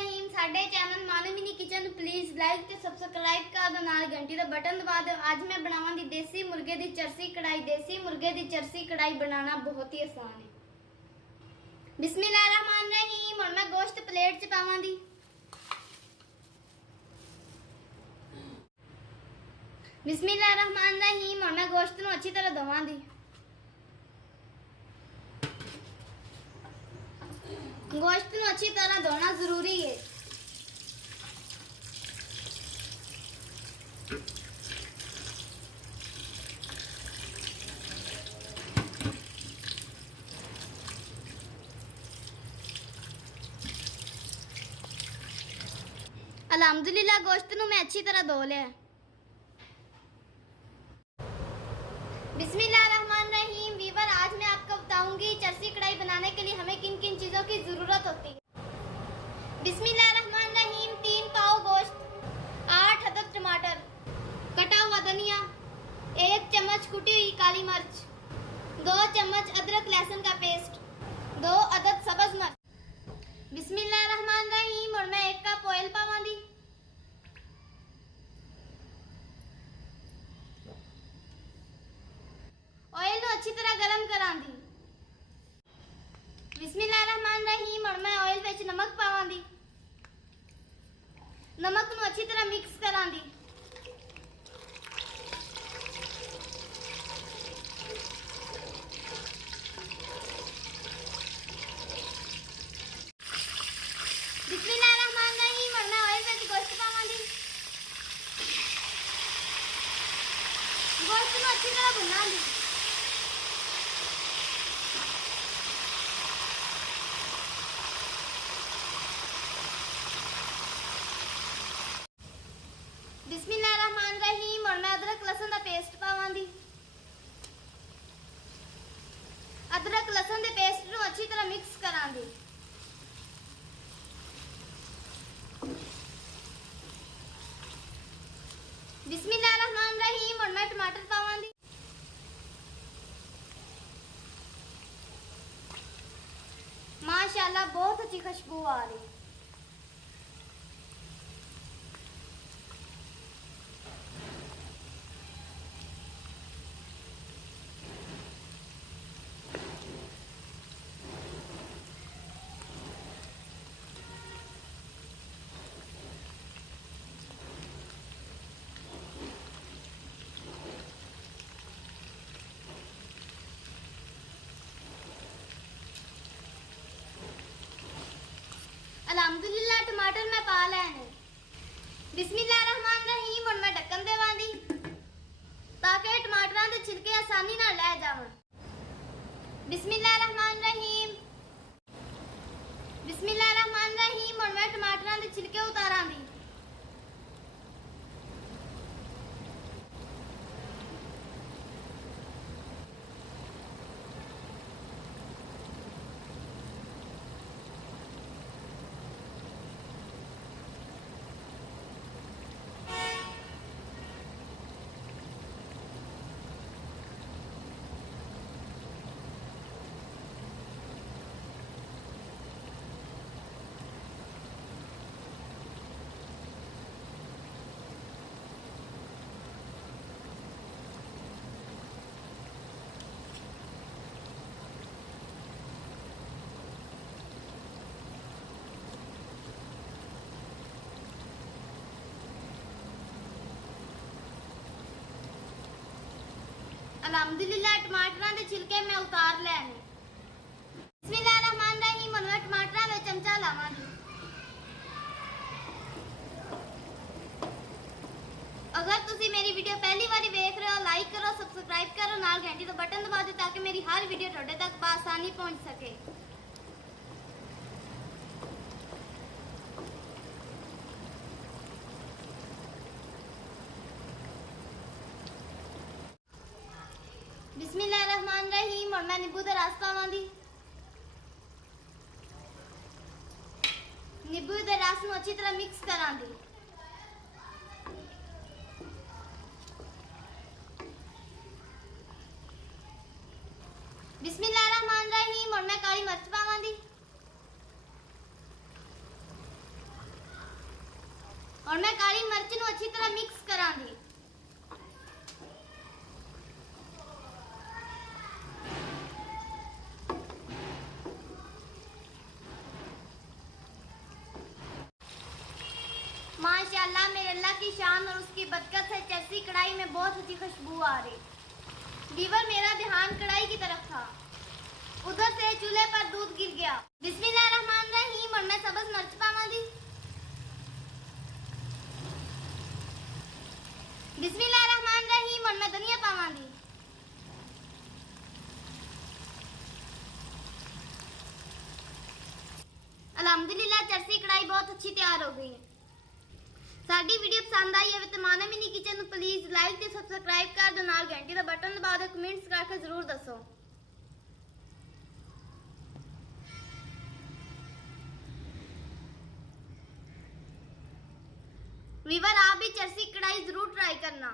रहीम साडे channel मानवनी kitchen please like ते subscribe कर दो, नाल घंटी दा बटन दबा दो। आज मैं बनावांगी देसी मुर्गे दी चरसी कढ़ाई। देसी मुर्गे दी चरसी कढ़ाई बनाना बहुत ही आसान है। बिस्मिल्लाहिर्रहमानिर्रहीम। हुण मैं गोश्त प्लेट च पावांगी। बिस्मिल्लाहिर्रहमानिर्रहीम। हुण मैं गोश्त नूं अच्छी तरह धोवांगी। गोश्त नूं अच्छी तरह धोना जरूरी है। अल्हम्दुलिल्लाह गोश्त नूं मैं अच्छी तरह धो लिया। बिस्मिल्लाहिर्रहमानिर्रहीम। वीवर, आज मैं आपको बताऊंगी चरसी कढ़ाई बनाने के लिए हमें किन किन चीज़ों की ज़रूरत होती है। बिस्मिल्लाहिर्रहमानिर्रहीम। 3 पाव गोश्त, 8 अदद टमाटर, कटा हुआ धनिया, 1 चम्मच कुटी हुई काली मिर्च, 2 चम्मच अदरक लहसुन का पेस्ट, 2 अदद सब्ज़ मिर्च। बिस्मिल्लाहिर्रहमानिर्रहीम। और मैं 1 कप ऑयल पावांगी। ऑयल नूं अच्छी तरह गरम करांगी। बिस्मिल्लाहिर्रहमानिर्रहीम। और मैं ऑयल विच नमक पावांगी। नमक नूं अच्छी तरह मिक्स करांगी। बिस्मिल्लाहिर्रहमानिर्रहीम। और मैं ऑयल विच गोश्त पावांगी। गोश्त नूं अच्छी तरह भुनांगी। बिस्मिल्लाहिर्रहमानिर्रहीम। और मैं अदरक लहसुन का पेस्ट पावांगी। अदरक लहसुन के पेस्ट नूं अच्छी तरह मिक्स करांगी। बिस्मिल्लाहिर्रहमानिर्रहीम। और मैं टमाटर पावांगी। माशाल्लाह बहुत अच्छी खुशबू आ रही है। अल्हम्दुलिल्लाह टमाटर मैं पा लेने। बिस्मिल्लाहिर्रहमानिर्रहीम। और मैं ढक्कन देवांगी ताकि टमाटरां दे छिलके आसानी नाल लै जावन। बिस्मिल्लाहिर्रहमानिर्रहीम। बिस्मिल्लाहिर्रहमानिर्रहीम। और मैं टमाटरां दे छिलके उतारांगी। अल्हम्दुलिल्लाह टमाटरां दे छिलके मैं उतार लेने। बिस्मिल्लाहिर्रहमानिर्रहीम। और मैं टमाटरां विच चमचा लावांगी। अगर तुसी मेरी वीडियो पहली बारी देख रहे हो, लाइक करो, सब्सक्राइब करो, नाल घंटी दा बटन दबा दो ताकि मेरी हर वीडियो तुहाडे तक बआसानी पहुंच सके। बिस्मिल्लाहिर्रहमानिर्रहीम। और मैं नींबू दा रस पावांगी। नींबू दे रस नूं अच्छी तरह मिक्स करांगी। बिस्मिल्लाहिर्रहमानिर्रहीम। और मैं काली मिर्च पावांगी। और मैं काली मिर्च ਨੂੰ अच्छी तरह मिक्स करांगी। माशाल्लाह मेरे अल्लाह की शान और उसकी बरकत से चरसी कढ़ाई में बहुत अच्छी खुशबू आ रही। दीवर मेरा ध्यान कढ़ाई की तरफ था, उधर से चूल्हे पर दूध गिर गया। बिस्मिल्लाहिर्रहमानिर्रहीम और मैं सब्ज मिर्च पावांगी। बिस्मिल्लाहिर्रहमानिर्रहीम और मैं धनिया पावांगी। अल्हम्दुलिल्लाह चरसी कढ़ाई बहुत अच्छी तैयार हो गई है। साडी वीडियो पसंद आई है तो माना मिनी किचन ਨੂੰ प्लीज लाइक ਤੇ सब्सक्राइब कर दो, नाल घंटी ਦਾ बटन दबा दो, कमेंट्स करके जरूर दसो। वीवर आप भी चरसी कढ़ाई जरूर ट्राई करना।